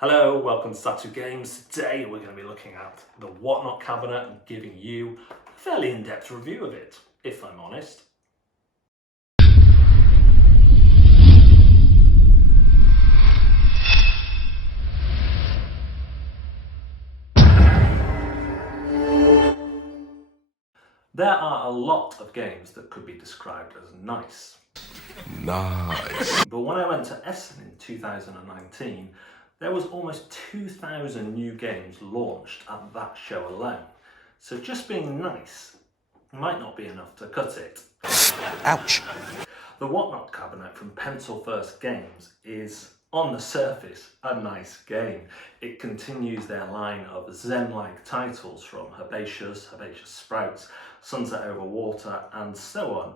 Hello, welcome to Zatu Games. Today we're going to be looking at the Whatnot cabinet and giving you a fairly in-depth review of it, if I'm honest. There are a lot of games that could be described as nice. Nice. But when I went to Essen in 2019, there was almost 2,000 new games launched at that show alone. So just being nice might not be enough to cut it. Ouch. The Whatnot cabinet from Pencil First Games is, on the surface, a nice game. It continues their line of Zen-like titles from Herbaceous Sprouts, Sunset Over Water, and so on,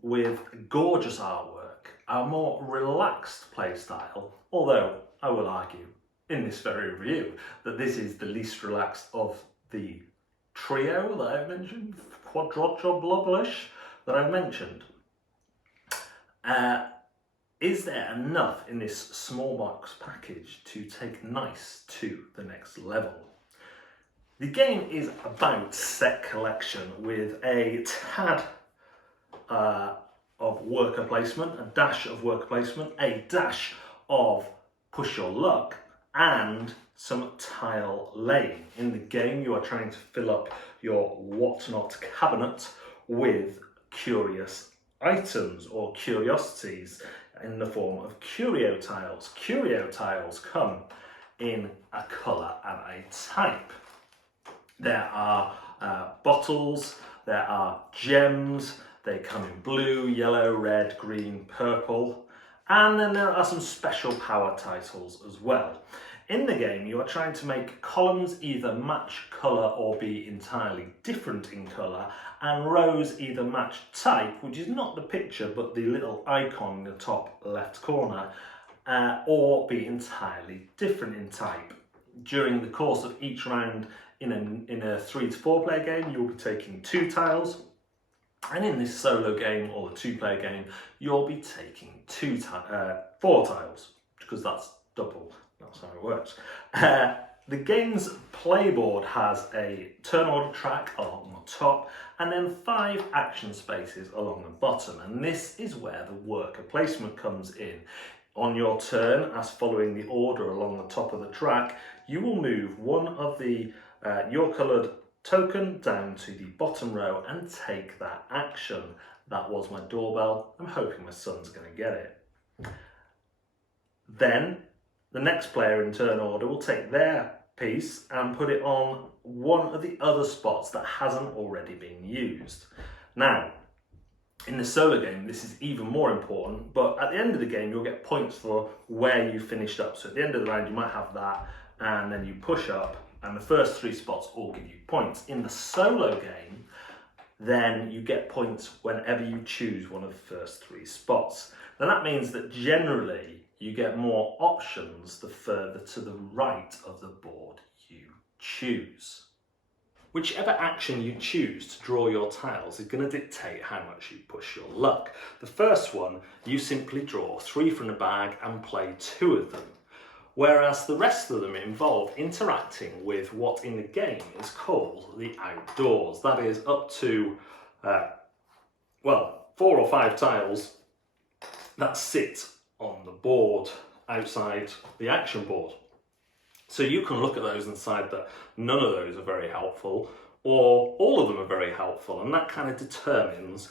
with gorgeous artwork, a more relaxed playstyle, although I will argue in this very review that this is the least relaxed of the trio that I've mentioned, quadrotroblish that I've mentioned. Is there enough in this small box package to take nice to the next level? The game is about set collection with a tad of worker placement, a dash of worker placement, a dash of push your luck, and some tile laying. In the game, you are trying to fill up your Whatnot cabinet with curious items or curiosities in the form of curio tiles. Curio tiles come in a colour and a type. There are bottles, there are gems, they come in blue, yellow, red, green, purple, and then there are some special power titles as well. In the game, you are trying to make columns either match colour or be entirely different in colour, and rows either match type, which is not the picture but the little icon in the top left corner, or be entirely different in type. During the course of each round in a 3 to 4 player game, you'll be taking 2 tiles, and in this solo game or the 2-player game, you'll be taking 4 tiles, because that's double. That's how it works. The game's playboard has a turn order track along the top and then 5 action spaces along the bottom, and this is where the worker placement comes in. On your turn, as following the order along the top of the track, you will move one of the your coloured token down to the bottom row and take that action. That was my doorbell. I'm hoping my son's going to get it. Then the next player in turn order will take their piece and put it on one of the other spots that hasn't already been used. Now, in the solo game, this is even more important, but at the end of the game, you'll get points for where you finished up. So at the end of the round, you might have that, and then you push up, and the first 3 spots all give you points. In the solo game, then you get points whenever you choose one of the first 3 spots. Now that means that generally you get more options the further to the right of the board you choose. Whichever action you choose to draw your tiles is going to dictate how much you push your luck. The first one, you simply draw 3 from the bag and play 2 of them. Whereas the rest of them involve interacting with what in the game is called the outdoors. That is up to, 4 or 5 tiles that sit on the board outside the action board. So you can look at those and decide that none of those are very helpful, or all of them are very helpful, and that kind of determines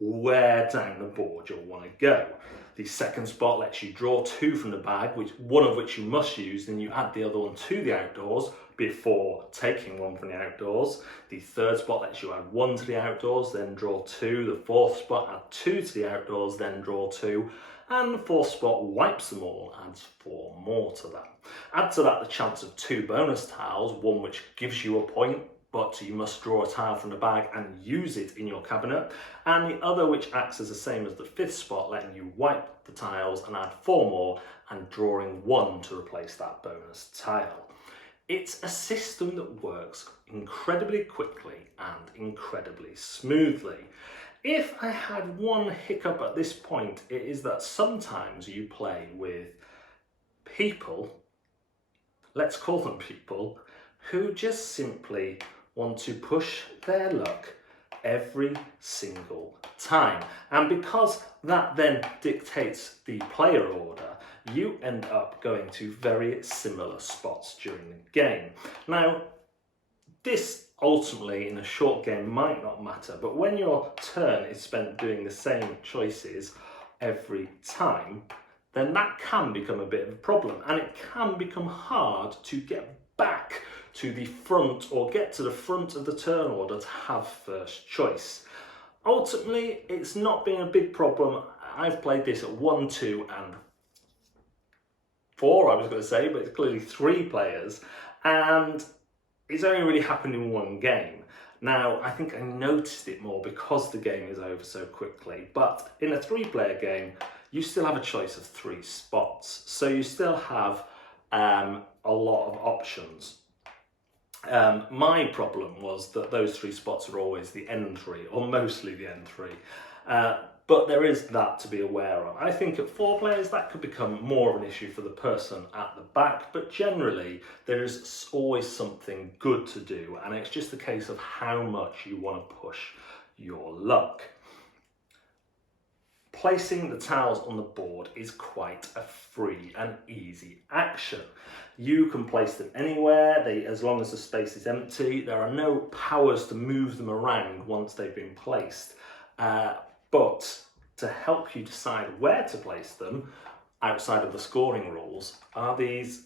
where down the board you'll want to go. The second spot lets you draw 2 from the bag, one of which you must use, then you add the other one to the outdoors before taking one from the outdoors. The third spot lets you add 1 to the outdoors, then draw 2. The fourth spot adds 2 to the outdoors, then draw 2. And the fourth spot wipes them all, adds 4 more to that. Add to that the chance of 2 bonus tiles, one which gives you a point, but you must draw a tile from the bag and use it in your cabinet, and the other which acts as the same as the 5th spot, letting you wipe the tiles and add 4 more and drawing 1 to replace that bonus tile. It's a system that works incredibly quickly and incredibly smoothly. If I had one hiccup at this point, it is that sometimes you play with people let's call them people, who just simply want to push their luck every single time. And because that then dictates the player order, you end up going to very similar spots during the game. Now, this ultimately in a short game might not matter, but when your turn is spent doing the same choices every time, then that can become a bit of a problem, and it can become hard to get back to the front or get to the front of the turn order to have first choice. Ultimately, it's not been a big problem. I've played this at 1, 2 and 4, I was going to say, but it's clearly 3 players, and it's only really happened in 1 game. Now, I think I noticed it more because the game is over so quickly, but in a 3-player game, you still have a choice of 3 spots, so you still have a lot of options. My problem was that those 3 spots are always the end 3, or mostly the end 3. But there is that to be aware of. I think at 4 players that could become more of an issue for the person at the back, but generally there is always something good to do, and it's just a case of how much you want to push your luck. Placing the tiles on the board is quite a free and easy action. You can place them anywhere, as long as the space is empty. There are no powers to move them around once they've been placed. But to help you decide where to place them, outside of the scoring rules, are these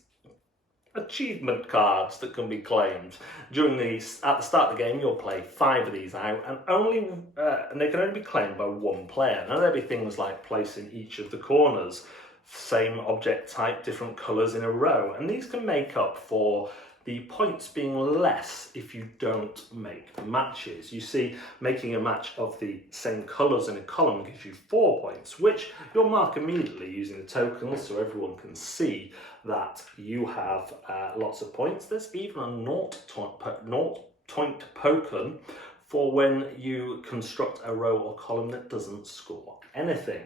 achievement cards that can be claimed. At the start of the game, you'll play 5 of these out, and they can only be claimed by 1 player. Now there'll be things like placing each of the corners, same object type, different colours in a row, and these can make up for the points being less if you don't make the matches. You see, making a match of the same colours in a column gives you 4 points, which you'll mark immediately using the tokens so everyone can see that you have lots of points. There's even a 0 point token for when you construct a row or column that doesn't score anything.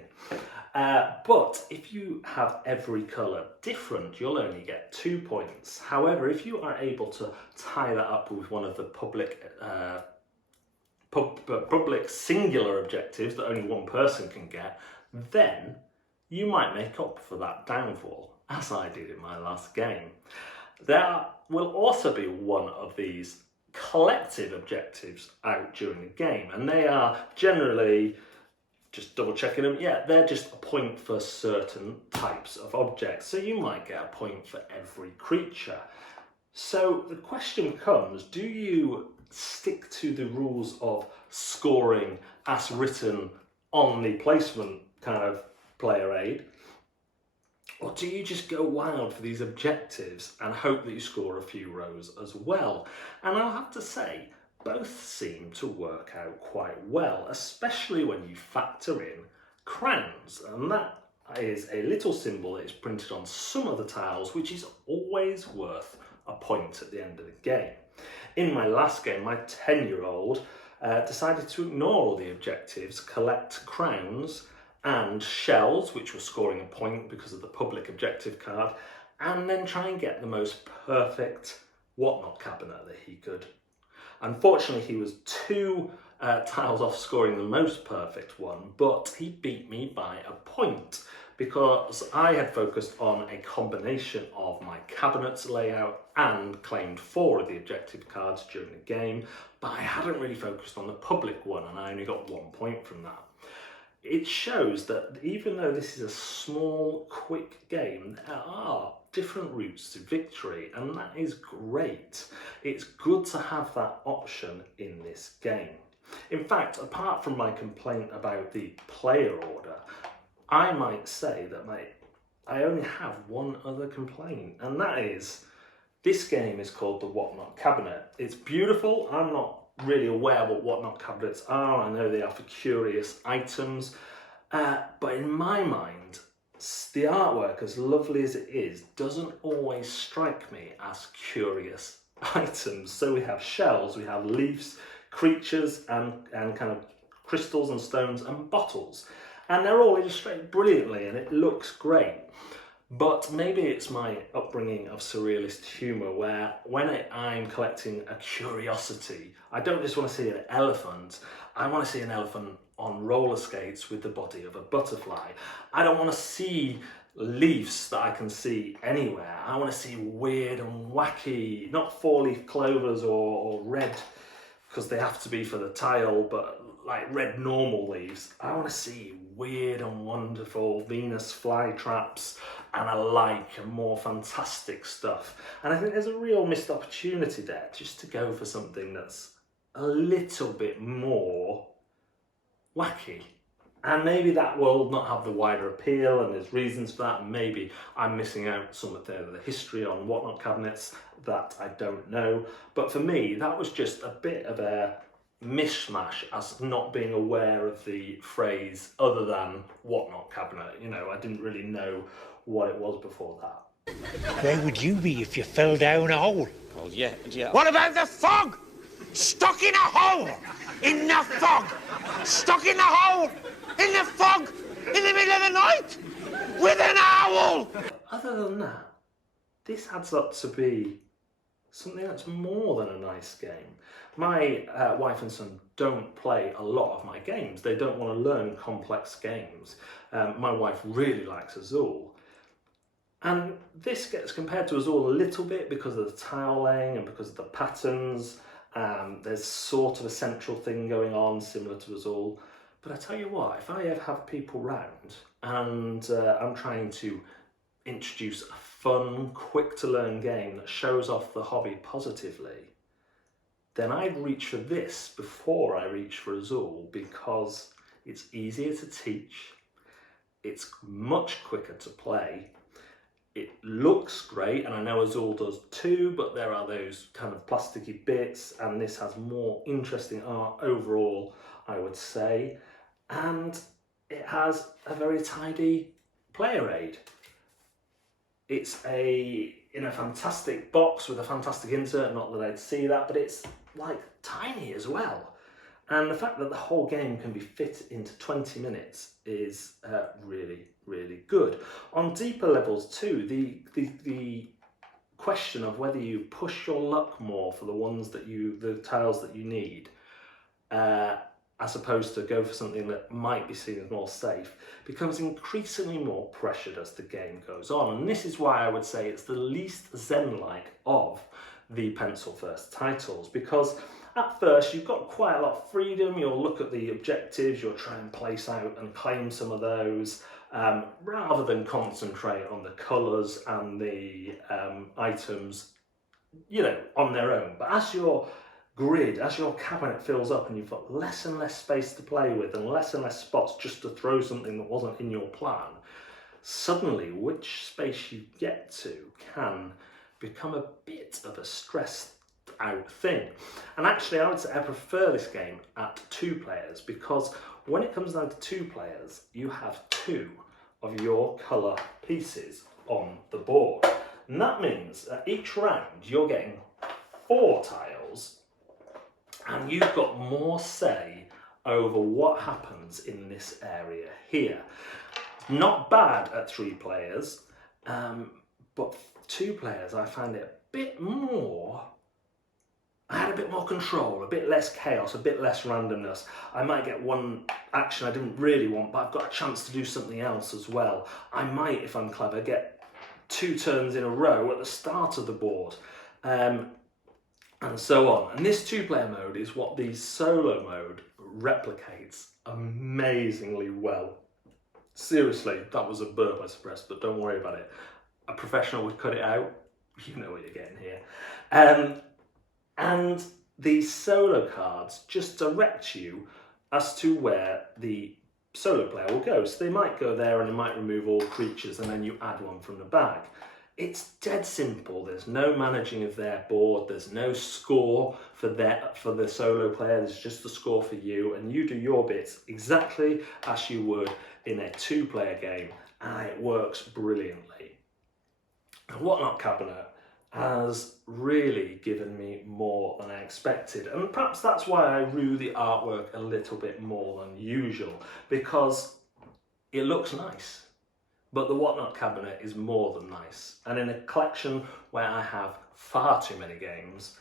But if you have every colour different, you'll only get 2 points. However, if you are able to tie that up with one of the public singular objectives that only 1 person can get, then you might make up for that downfall, as I did in my last game. There will also be one of these collective objectives out during the game, and they are generally, just double checking them, they're just a point for certain types of objects. So you might get a point for every creature. So the question comes, do you stick to the rules of scoring as written on the placement kind of player aid? Or do you just go wild for these objectives and hope that you score a few rows as well? And I'll have to say, both seem to work out quite well, especially when you factor in crowns. And that is a little symbol that is printed on some of the tiles, which is always worth a point at the end of the game. In my last game, my 10-year-old decided to ignore all the objectives, collect crowns and shells, which were scoring a point because of the public objective card, and then try and get the most perfect whatnot cabinet that he could. Unfortunately, he was 2 tiles off scoring the most perfect one, but he beat me by a point because I had focused on a combination of my cabinets layout and claimed 4 of the objective cards during the game, but I hadn't really focused on the public one, and I only got 1 point from that. It shows that even though this is a small, quick game, there are different routes to victory, and that is great. It's good to have that option in this game. In fact, apart from my complaint about the player order, I might say that I only have one other complaint, and that is this game is called the Whatnot Cabinet. It's beautiful. I'm not really aware what whatnot cabinets are. I know they are for curious items, but in my mind, the artwork, as lovely as it is, doesn't always strike me as curious items. So we have shells, we have leaves, creatures, and kind of crystals and stones and bottles, and they're all illustrated brilliantly and it looks great. But maybe it's my upbringing of surrealist humour where when I'm collecting a curiosity, I don't just want to see an elephant, I want to see an elephant on roller skates with the body of a butterfly. I don't want to see leaves that I can see anywhere. I want to see weird and wacky, not four-leaf clovers or red, because they have to be for the tile, but like red normal leaves. I want to see weird and wonderful Venus flytraps and and more fantastic stuff. And I think there's a real missed opportunity there just to go for something that's a little bit more wacky. And maybe that will not have the wider appeal, and there's reasons for that. And maybe I'm missing out some of the history on whatnot cabinets that I don't know. But for me, that was just a bit of a mishmash as not being aware of the phrase other than whatnot cabinet. You know, I didn't really know what it was before that. Where would you be if you fell down a hole? Well, yeah. What about the fog? Stuck in a hole! In the fog! Stuck in a hole! In the fog! In the middle of the night! With an owl! Other than that, this adds up to be something that's more than a nice game. My wife and son don't play a lot of my games. They don't want to learn complex games. My wife really likes Azul. And this gets compared to Azul a little bit because of the tile laying and because of the patterns. There's sort of a central thing going on similar to Azul. But I tell you what, if I ever have people round and I'm trying to introduce a fun, quick to learn game that shows off the hobby positively, then I'd reach for this before I reach for Azul, because it's easier to teach, it's much quicker to play, it looks great, and I know Azul does too, but there are those kind of plasticky bits, and this has more interesting art overall, I would say, and it has a very tidy player aid. It's in a fantastic box with a fantastic insert, not that I'd see that, but it's like tiny as well. And the fact that the whole game can be fit into 20 minutes is really, really good. On deeper levels too, the question of whether you push your luck more for the tiles that you need, as opposed to go for something that might be seen as more safe, becomes increasingly more pressured as the game goes on. And this is why I would say it's the least Zen-like of the pencil-first titles, because at first you've got quite a lot of freedom. You'll look at the objectives, you'll try and place out and claim some of those, rather than concentrate on the colours and the items, you know, on their own. But as your cabinet fills up and you've got less and less space to play with and less spots just to throw something that wasn't in your plan, suddenly which space you get to can become a bit of a stressed out thing. And actually I would say I prefer this game at 2 players, because when it comes down to 2 players, you have 2 of your colour pieces on the board. And that means at each round you're getting 4 tiles, and you've got more say over what happens in this area here. Not bad at 3 players, but 2 players I find it a bit more. I had a bit more control, a bit less chaos, a bit less randomness. I might get one action I didn't really want, but I've got a chance to do something else as well. I might, if I'm clever, get 2 turns in a row at the start of the board. And so on. And this 2-player mode is what the solo mode replicates amazingly well. Seriously, that was a burp I suppressed, but don't worry about it. A professional would cut it out. You know what you're getting here. And the solo cards just direct you as to where the solo player will go. So they might go there and they might remove all creatures, and then you add one from the bag. It's dead simple. There's no managing of their board. There's no score for the solo player. There's just the score for you, and you do your bits exactly as you would in a 2-player game, and it works brilliantly. The Whatnot Cabinet has really given me more than I expected, and perhaps that's why I rue the artwork a little bit more than usual, because it looks nice. But the Whatnot cabinet is more than nice. And in a collection where I have far too many games,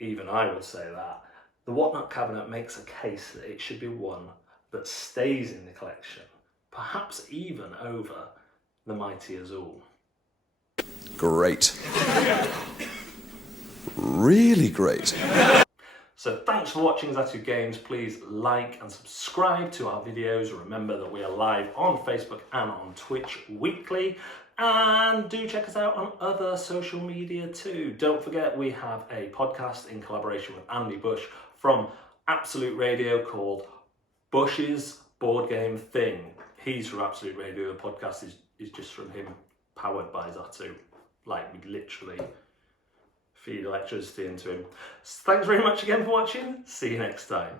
even I would say that, the Whatnot cabinet makes a case that it should be one that stays in the collection, perhaps even over the Mighty Azul. Great. Really great. So thanks for watching Zatu Games. Please like and subscribe to our videos. Remember that we are live on Facebook and on Twitch weekly. And do check us out on other social media too. Don't forget we have a podcast in collaboration with Andy Bush from Absolute Radio called Bush's Board Game Thing. He's from Absolute Radio. The podcast is just from him, powered by Zatu. Like, we literally feed electricity into him. Thanks very much again for watching. See you next time.